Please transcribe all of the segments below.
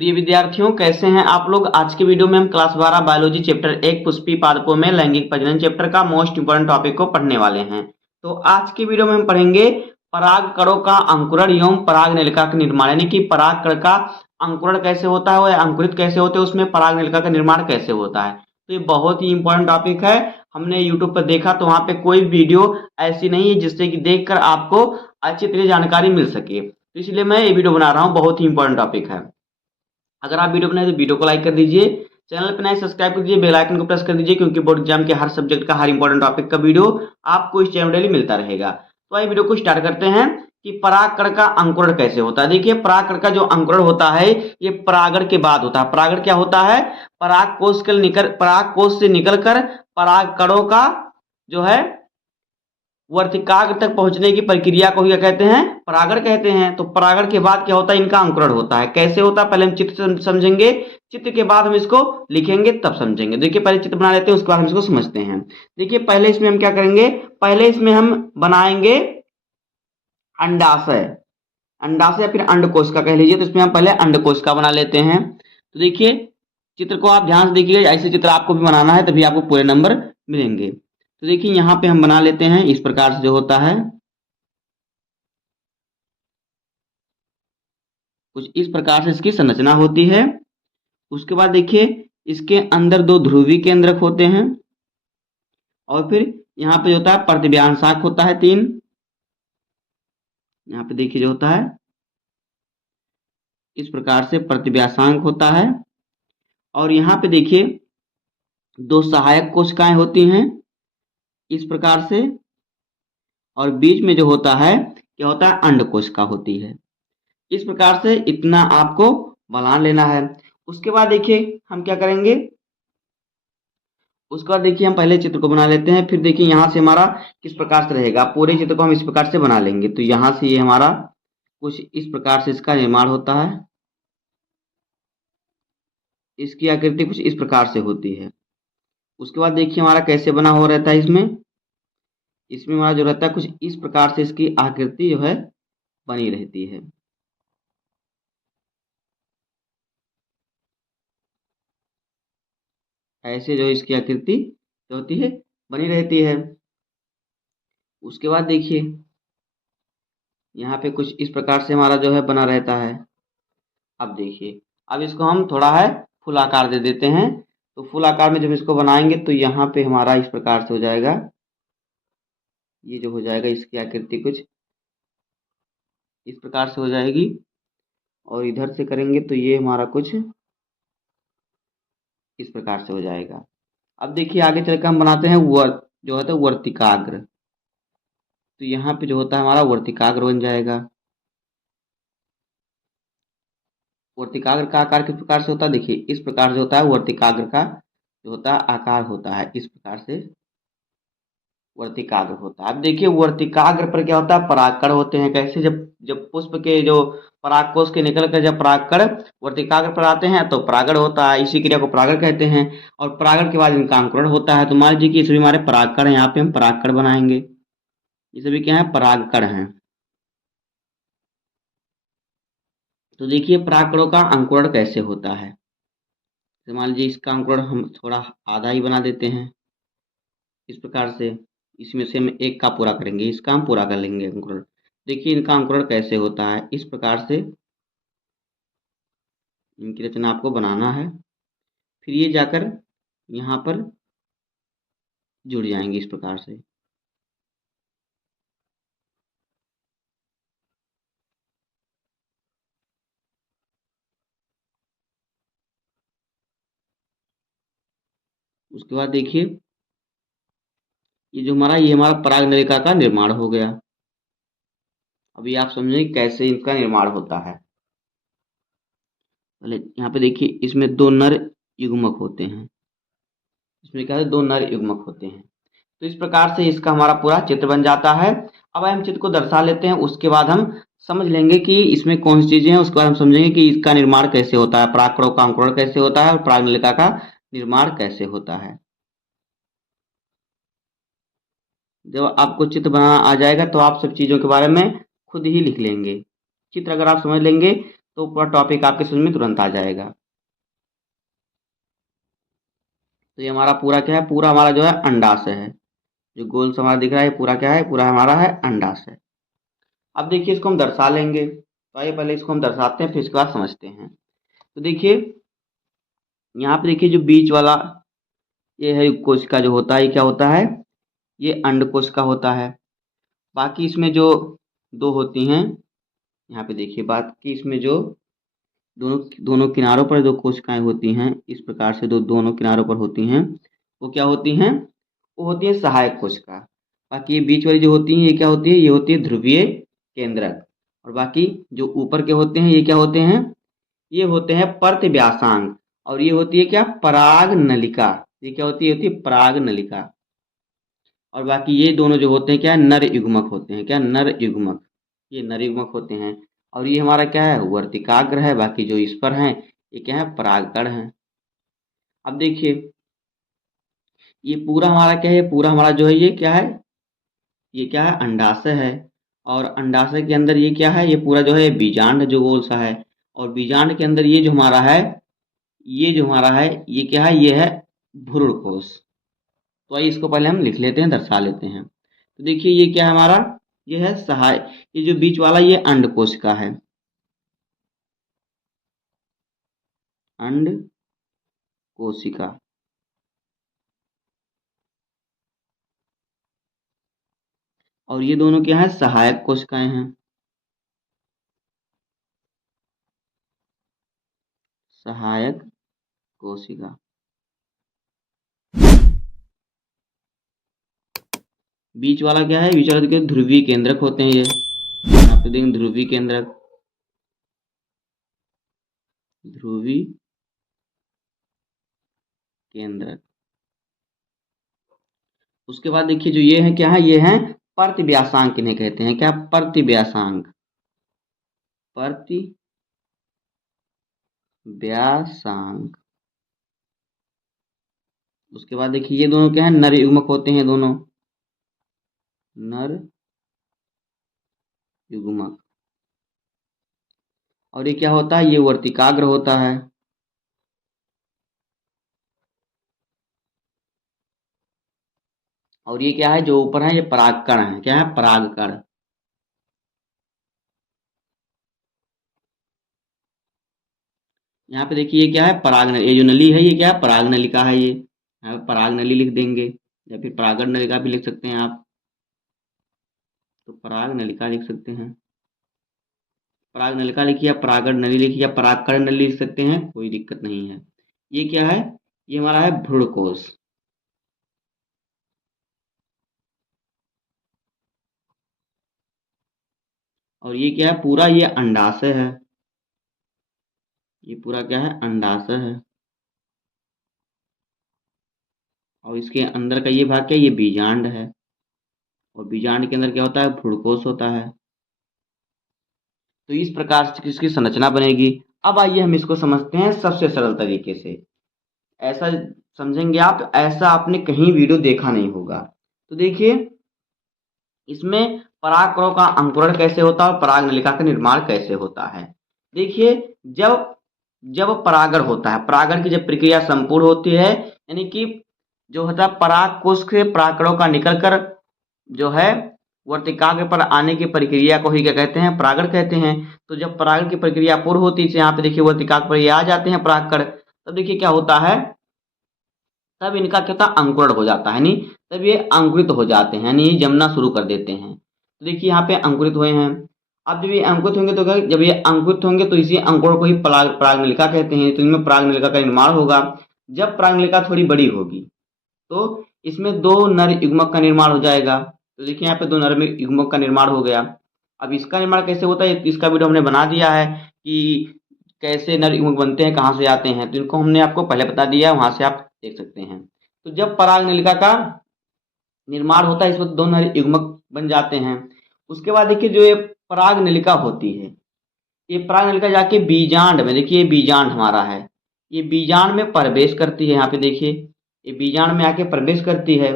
प्रिय विद्यार्थियों, कैसे हैं आप लोग। आज के वीडियो में हम क्लास 12 बायोलॉजी चैप्टर 1 पुष्पी पादपों में लैंगिक प्रजनन चैप्टर का मोस्ट इंपोर्टेंट टॉपिक को पढ़ने वाले हैं। तो आज के वीडियो में हम पढ़ेंगे परागकणों का अंकुरण एवं पराग नलिका का निर्माण, यानी कि परागकण का अंकुरण कैसे होता है, वह अंकुरित कैसे होते हैं, उसमें पराग नलिका का निर्माण कैसे होता है। तो ये बहुत ही इंपॉर्टेंट टॉपिक है। हमने यूट्यूब पर देखा तो वहां पे कोई वीडियो ऐसी नहीं है जिससे कि देखकर आपको अच्छी तरह जानकारी मिल सके, तो इसलिए मैं ये वीडियो बना रहा हूँ। बहुत ही इंपॉर्टेंट टॉपिक है। अगर आप वीडियो बनाए तो वीडियो को लाइक कर दीजिए, चैनल पर नए सब्सक्राइब कर दीजिए, बेल आइकन को प्रेस कर दीजिए, क्योंकि बोर्ड एग्जाम के हर सब्जेक्ट का हर इंपॉर्टेंट टॉपिक का वीडियो आपको इस चैनल डेली मिलता रहेगा। तो आइए वीडियो को स्टार्ट करते हैं कि परागकण का अंकुरण कैसे होता है। देखिए, परागकण का जो अंकुरण होता है ये परागण के बाद होता है। परागण क्या होता है? परागकोश से निकलकर परागकणों का जो है वर्तिकाग्र तक पहुंचने की प्रक्रिया को क्या कहते हैं? परागण कहते हैं। तो परागण के बाद क्या होता है? इनका अंकुरण होता है। कैसे होता है पहले हम चित्र समझेंगे, चित्र के बाद हम इसको लिखेंगे तब समझेंगे। देखिए, पहले चित्र बना लेते हैं, उसके बाद हम इसको समझते हैं। देखिए, पहले इसमें हम क्या करेंगे, पहले इसमें हम बनाएंगे अंडाशय। अंडाशय या फिर अंडकोश का कह लीजिए, तो इसमें हम पहले अंडकोश का बना लेते हैं। तो देखिए, चित्र को आप ध्यान से देखिएगा, ऐसे चित्र आपको भी बनाना है तभी आपको पूरे नंबर मिलेंगे। तो देखिए, यहाँ पे हम बना लेते हैं इस प्रकार से जो होता है, कुछ इस प्रकार से इसकी संरचना होती है। उसके बाद देखिए, इसके अंदर दो ध्रुवी केंद्रक होते हैं और फिर यहाँ पे जो होता है प्रतिव्यांशांक होता है 3। यहाँ पे देखिए जो होता है इस प्रकार से प्रतिव्यांशांक होता है। और यहाँ पे देखिए दो सहायक कोशिकाएं होती हैं इस प्रकार से, और बीच में जो होता है क्या होता है? अंड कोशिका होती है। इस प्रकार से इतना आपको बना लेना है। उसके बाद देखिए हम क्या करेंगे, उसके बाद देखिए हम पहले चित्र को बना लेते हैं। फिर देखिए यहाँ से हमारा किस प्रकार से रहेगा, पूरे चित्र को हम इस प्रकार से बना लेंगे। तो यहाँ से ये हमारा कुछ इस प्रकार से इसका निर्माण होता है। इसकी आकृति कुछ इस प्रकार से होती है। उसके बाद देखिए हमारा कैसे बना हुआ रहता है। इसमें इसमें हमारा जो रहता है कुछ इस प्रकार से इसकी आकृति जो है बनी रहती है। ऐसे जो इसकी आकृति जो होती है बनी रहती है। उसके बाद देखिए यहाँ पे कुछ इस प्रकार से हमारा जो है बना रहता है। अब देखिए, अब इसको हम थोड़ा है फुल आकार दे देते हैं। तो फुल आकार में जब इसको बनाएंगे तो यहाँ पे हमारा इस प्रकार से हो जाएगा। ये जो हो जाएगा इसकी आकृति कुछ इस प्रकार से हो जाएगी, और इधर से करेंगे तो ये हमारा कुछ इस प्रकार से हो जाएगा। अब देखिए आगे चलकर हम बनाते हैं जो होता है वर्तिकाग्र। तो यहाँ पे जो होता है हमारा वर्तिकाग्र बन जाएगा। वर्तिकाग्र का आकार किस प्रकार से होता है? देखिए इस प्रकार से होता है वर्तिकाग्र का जो होता है आकार होता है, इस प्रकार से वर्तिकाग्र होता है। अब देखिए वर्तिकाग्र पर क्या होता है? परागकण होते हैं। कैसे? जब जब पुष्प के जो परागकोश के निकल कर जब परागकण वर्तिकाग्र पर आते हैं तो परागण होता है। इसी क्रिया को परागण कहते हैं। और परागण के बाद इनका अंकुरण होता है। तो मान लीजिए कि ये सभी हमारे परागकण हैं, यहाँ पे हम परागकण बनाएंगे। ये सभी क्या है? परागकण हैं। तो देखिए परागकणों का अंकुरण कैसे होता है। तो मान लीजिए इसका अंकुरण हम थोड़ा आधा ही बना देते हैं इस प्रकार से। इसमें से हम एक का पूरा करेंगे, इसका हम पूरा कर लेंगे अंकुरण। देखिए इनका अंकुरण कैसे होता है, इस प्रकार से इनकी रचना आपको बनाना है। फिर ये जाकर यहाँ पर जुड़ जाएंगे इस प्रकार से। उसके बाद देखिए ये हमारा पराग नलिका का निर्माण हो गया। अभी आप समझें कैसे इसका निर्माण होता है। पहले यहाँ पे देखिए इसमें दो नर युग्मक होते हैं। इसमें क्या है? दो नर युग्मक होते हैं। तो इस प्रकार से इसका हमारा पूरा चित्र बन जाता है। अब हम चित्र को दर्शा लेते हैं, उसके बाद हम समझ लेंगे कि इसमें कौन सी चीजें हैं। उसके बाद हम समझेंगे कि इसका निर्माण कैसे होता है, परागकणों का अंकुरण कैसे होता है और पराग नलिका का निर्माण कैसे होता है। जब आपको चित्र बनाना आ जाएगा तो आप सब चीजों के बारे में खुद ही लिख लेंगे। चित्र अगर आप समझ लेंगे तो पूरा टॉपिक आपके समझ में तुरंत आ जाएगा। तो ये हमारा पूरा क्या है, पूरा हमारा जो है अंडाशय है, जो गोल सा हमारा दिख रहा है पूरा क्या है, पूरा हमारा है अंडाशय। अब देखिए इसको हम दर्शा लेंगे, तो आइए पहले इसको हम दर्शाते हैं फिर इसके बाद समझते हैं। तो देखिए यहाँ पे देखिए जो बीच वाला ये है कोशिका जो होता है, ये क्या होता है, ये अंड कोशिका होता है। बाकी इसमें जो दो होती हैं, यहाँ पे देखिए बात की, इसमें जो दोनों दोनों किनारों पर जो कोशिकाएं होती हैं, इस प्रकार से दोनों किनारों पर होती हैं, वो क्या होती हैं, वो होती है सहायक कोशिका। बाकी ये बीच वाली जो होती हैं, ये क्या होती है, ये होती है ध्रुवीय केंद्रक। और बाकी जो ऊपर के होते हैं, ये क्या होते हैं, ये होते हैं प्रतिव्यासांग। और ये होती है क्या, पराग नलिका। ये क्या होती है पराग नलिका। और बाकी ये दोनों जो होते हैं क्या, नर युग्मक होते हैं, क्या नर युग्मक, ये नर युग्मक होते हैं। और ये हमारा क्या है, वर्तिकाग्र है। बाकी जो इस पर हैं ये क्या है, परागकण है। अब देखिए ये पूरा हमारा क्या है, पूरा हमारा जो है ये क्या है, ये क्या है, अंडाशय है। और अंडाशय के अंदर ये क्या है, ये पूरा जो है बीजांड जो गोल सा है। और बीजांड के अंदर ये जो हमारा है, ये जो हमारा है ये क्या है, ये है भ्रूण कोश। तो आइए इसको पहले हम लिख लेते हैं, दर्शा लेते हैं। तो देखिए ये क्या है हमारा, ये है सहाय, ये जो बीच वाला ये अंड कोशिका है, अंड कोशिका। और ये दोनों क्या है, सहायक कोशिकाएं हैं, सहायक कोशिका। बीच वाला क्या है, बीच वाला देखिए ध्रुवीय केंद्रक होते हैं, ये यहाँ पे देखेंगे ध्रुवीय केंद्रक, ध्रुवीय केंद्रक। उसके बाद देखिए जो ये है क्या है, ये है प्रतिव्यासांग, किन्हें कहते हैं, क्या, प्रतिव्यासांग, प्रतिव्यासांग। उसके बाद देखिए ये दोनों क्या है, नर युग्मक होते हैं, दोनों नर युग्मक। और ये क्या होता है, ये वर्तिकाग्र होता है। और ये क्या है, जो ऊपर है ये परागकण है, क्या है, परागकण। यहाँ पे देखिए ये क्या है, पराग, ये जो नली है ये क्या है, पराग नलिका है। ये यहाँ पे पराग नली लिख देंगे, या फिर परागण नलिका भी लिख सकते हैं आप। तो पराग नलिका लिख सकते हैं, पराग नलिका लिखिए या परागण नली लिखिए या परागकण नली लिख सकते हैं, कोई दिक्कत नहीं है। ये क्या है, ये हमारा है भ्रूणकोश। और ये क्या है, पूरा ये अंडाशय है, ये पूरा क्या है, अंडाशय है। और इसके अंदर का ये भाग क्या है, ये बीजांड है। और बीजांड के अंदर क्या होता है, भ्रूणकोश होता है। तो इस प्रकार से इसकी संरचना बनेगी। अब आइए हम इसको समझते हैं सबसे सरल तरीके से। ऐसा समझेंगे आप, ऐसा आपने कहीं वीडियो देखा नहीं होगा। तो देखिए इसमें परागकणों का अंकुरण कैसे होता है और पराग नलिका का निर्माण कैसे होता है। देखिए जब जब परागण होता है, परागण की जब प्रक्रिया संपूर्ण होती है, यानी कि जो होता है पराग कोश से परागकणों का निकलकर जो है वर्तिकाग्र पर आने की प्रक्रिया को ही क्या कहते हैं, परागण कहते हैं। तो जब परागण की प्रक्रिया पूर्ण होती है, यहाँ पे देखिए वर्तिकाग्र पर ये आ जाते हैं परागकण, तब देखिए क्या होता है, तब इनका क्या होता है, अंकुरण हो जाता है, नहीं तब ये अंकुरित हो जाते हैं, यानी ये जमना शुरू कर देते हैं। तो देखिए यहाँ पे अंकुरित हुए हैं। अब जब ये अंकुरित होंगे तो क्या, जब ये अंकुरित होंगे तो इसी अंकुरण को ही पराग नलिका कहते हैं। तो इनमें पराग नलिका का निर्माण होगा। जब पराग नलिका थोड़ी बड़ी होगी तो इसमें दो नर युग्मक का निर्माण हो जाएगा। तो देखिए यहाँ पे दो नर युग्मक का निर्माण हो गया। अब इसका निर्माण कैसे होता है, इसका वीडियो हमने बना दिया है कि कैसे नर युग्मक बनते हैं, कहाँ से आते हैं, तो इनको हमने आपको पहले बता दिया, वहां से आप देख सकते हैं। तो जब पराग नलिका का निर्माण होता है, इस वक्त दो नर युग्मक बन जाते हैं। उसके बाद देखिए जो ये पराग नलिका होती है, ये पराग नलिका जाके बीजांड में, देखिए ये बीजांड हमारा है, ये बीजांड में प्रवेश करती है। यहाँ पे देखिए ये बीजांड में आके प्रवेश करती है।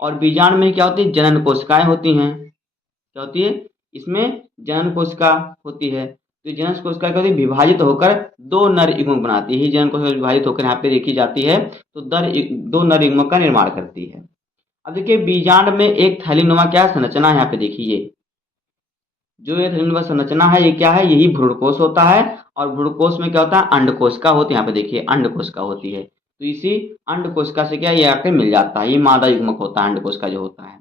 और बीजांड में क्या होती है, जनन कोशिकाएं होती हैं। क्या होती है, इसमें जनन कोशिका होती है। तो जनन कोशिका क्या होती है, विभाजित होकर दो नर युग्मक बनाती है। जनन कोशिका विभाजित होकर यहाँ पे देखी जाती है तो दो नर युग्मक का निर्माण करती है। अब देखिए बीजांड में एक थैलीनुमा क्या संरचना है, यहाँ पे देखिए जो ये थैलीनुमा संरचना है ये क्या है, यही भ्रूणकोश होता है। और भ्रूणकोश में क्या होता है, अंडकोशिका होती है। यहाँ पे देखिए अंडकोशिका होती है, तो इसी अंडकोशिका से क्या ये आके मिल जाता है, ये मादा युग्मक होता है अंडकोशिका जो होता है।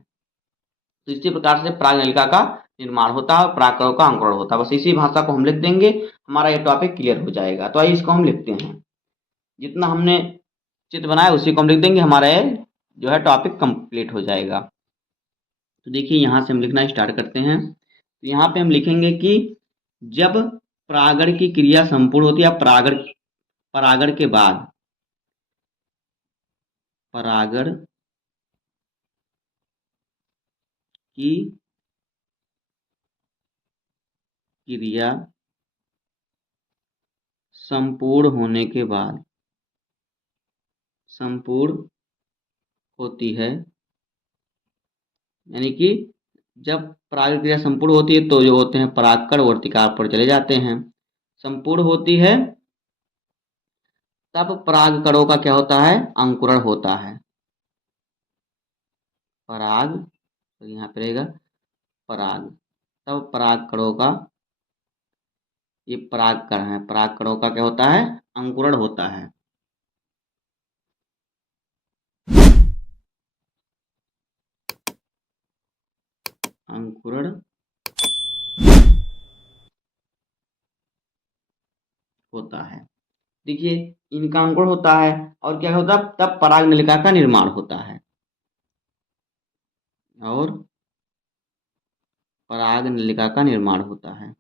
तो इसी प्रकार से परागनलिका का निर्माण होता है और परागकणों का अंकुरण होता है। बस इसी भाषा को हम लिख देंगे, हमारा ये टॉपिक क्लियर हो जाएगा। तो आइए इसको हम लिखते हैं, जितना हमने चित्र बनाया उसी को हम लिख देंगे, हमारा ये जो है टॉपिक कंप्लीट हो जाएगा। तो देखिए यहाँ से हम लिखना स्टार्ट करते हैं। तो यहाँ पे हम लिखेंगे कि जब परागण की क्रिया संपूर्ण होती है, परागण के बाद परागण की क्रिया संपूर्ण होने के बाद संपूर्ण होती है, यानी कि जब परागण क्रिया संपूर्ण होती है तो जो होते हैं परागकण वर्तिका पर चले जाते हैं। संपूर्ण होती है तब परागकणों का क्या होता है, अंकुरण होता है। पराग तो यहाँ पे रहेगा पराग, तब परागकणों का, ये परागकण है, परागकणों का क्या होता है, अंकुरण होता है। अंकुरण होता है। देखिए इनका अंकुरण होता है और क्या होता है, तब परागनलिका का निर्माण होता है। और परागनलिका का निर्माण होता है।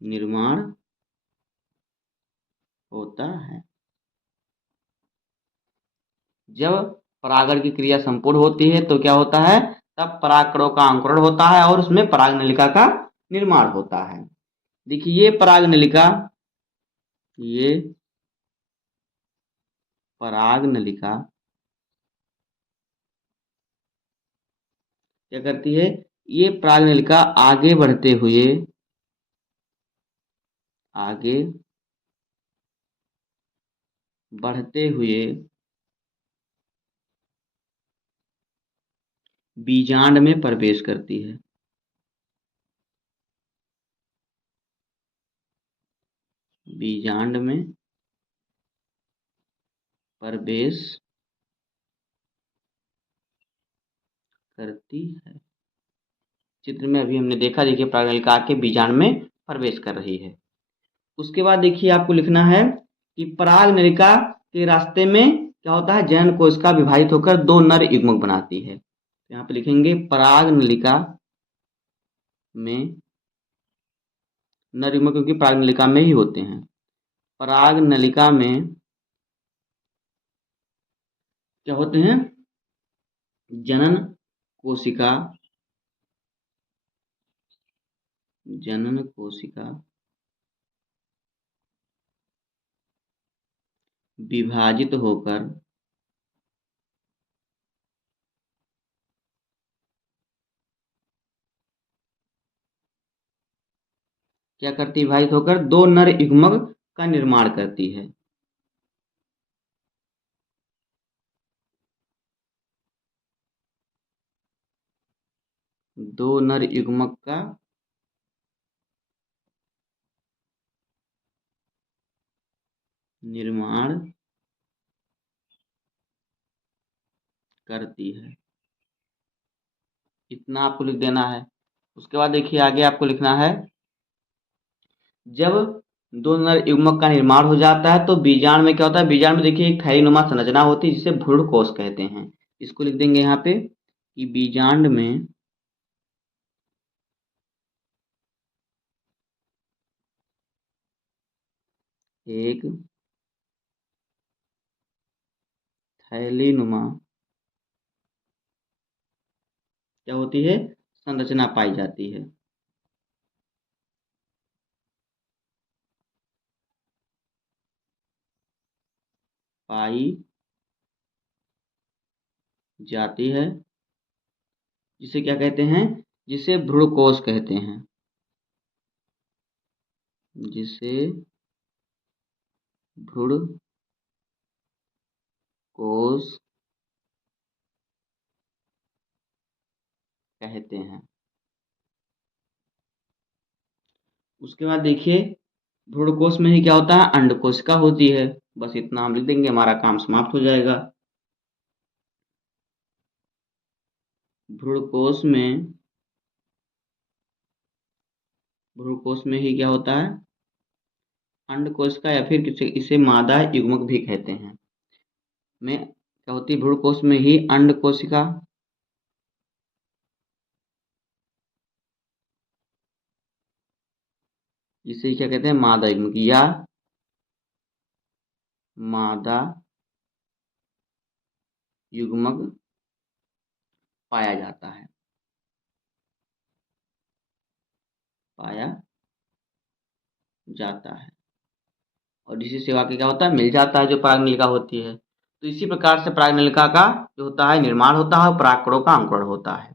निर्माण होता है। जब परागण की क्रिया संपूर्ण होती है तो क्या होता है, तब परागकणों का अंकुरण होता है और उसमें परागनलिका का निर्माण होता है। देखिए ये परागनलिका, ये परागनलिका क्या करती है, ये परागनलिका आगे बढ़ते हुए आगे बढ़ते हुए बीजांड में प्रवेश करती है। बीजांड में प्रवेश करती है। चित्र में अभी हमने देखा, देखिए परागनलिका आके बीजांड में प्रवेश कर रही है। उसके बाद देखिए आपको लिखना है कि परागनलिका के रास्ते में क्या होता है, जनन कोशिका विभाजित होकर दो नर युग्मक बनाती है। तो यहाँ पे लिखेंगे परागनलिका में नर युग्मक, क्योंकि परागनलिका में ही होते हैं। परागनलिका में क्या होते हैं, जनन कोशिका, जनन कोशिका विभाजित होकर क्या करती है, विभाजित होकर दो नर युग्मक का निर्माण करती है। दो नर युग्मक का निर्माण करती है। इतना आपको लिख देना है। उसके बाद देखिए आगे आपको लिखना है, जब दो नर युग्मक का निर्माण हो जाता है तो बीजांड में क्या होता है, बीजांड में देखिए एक थैलीनुमा संरचना होती है जिसे भ्रूणकोश कहते हैं। इसको लिख देंगे यहाँ पे कि बीजांड में एक थैलीनुमा क्या होती है, संरचना पाई जाती है। पाई जाती है, जिसे क्या कहते हैं, जिसे भ्रूणकोश कहते हैं, जिसे भ्रूणकोश कहते हैं। उसके बाद देखिए भ्रूणकोश में ही क्या होता है, अंडकोशिका होती है। बस इतना हम लिख देंगे, हमारा काम समाप्त हो जाएगा। भ्रूणकोश में ही क्या होता है, अंडकोशिका, या फिर इसे मादा युग्मक भी कहते हैं। में क्या होती है, भ्रूणकोश में ही अंडकोशिका, इसे क्या कहते हैं, मादा युग्मक या मादा युग्मक पाया जाता है, पाया जाता है। और इसी से आगे क्या होता है, मिल जाता है, जो परागनलिका होती है। तो इसी प्रकार से परागनलिका का जो होता है निर्माण होता है और परागकणों का अंकुरण होता है।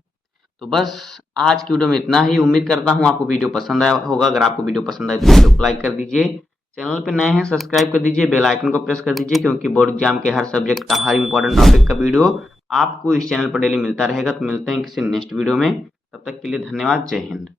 तो बस आज की वीडियो में इतना ही। उम्मीद करता हूँ आपको वीडियो पसंद आया होगा। अगर आपको वीडियो पसंद आए तो वीडियो को लाइक कर दीजिए, चैनल पे नए हैं सब्सक्राइब कर दीजिए, बेल आइकन को प्रेस कर दीजिए, क्योंकि बोर्ड एग्जाम के हर सब्जेक्ट का हर इंपॉर्टेंट टॉपिक का वीडियो आपको इस चैनल पर डेली मिलता रहेगा। तो मिलते हैं किसी नेक्स्ट वीडियो में, तब तक के लिए धन्यवाद, जय हिंद।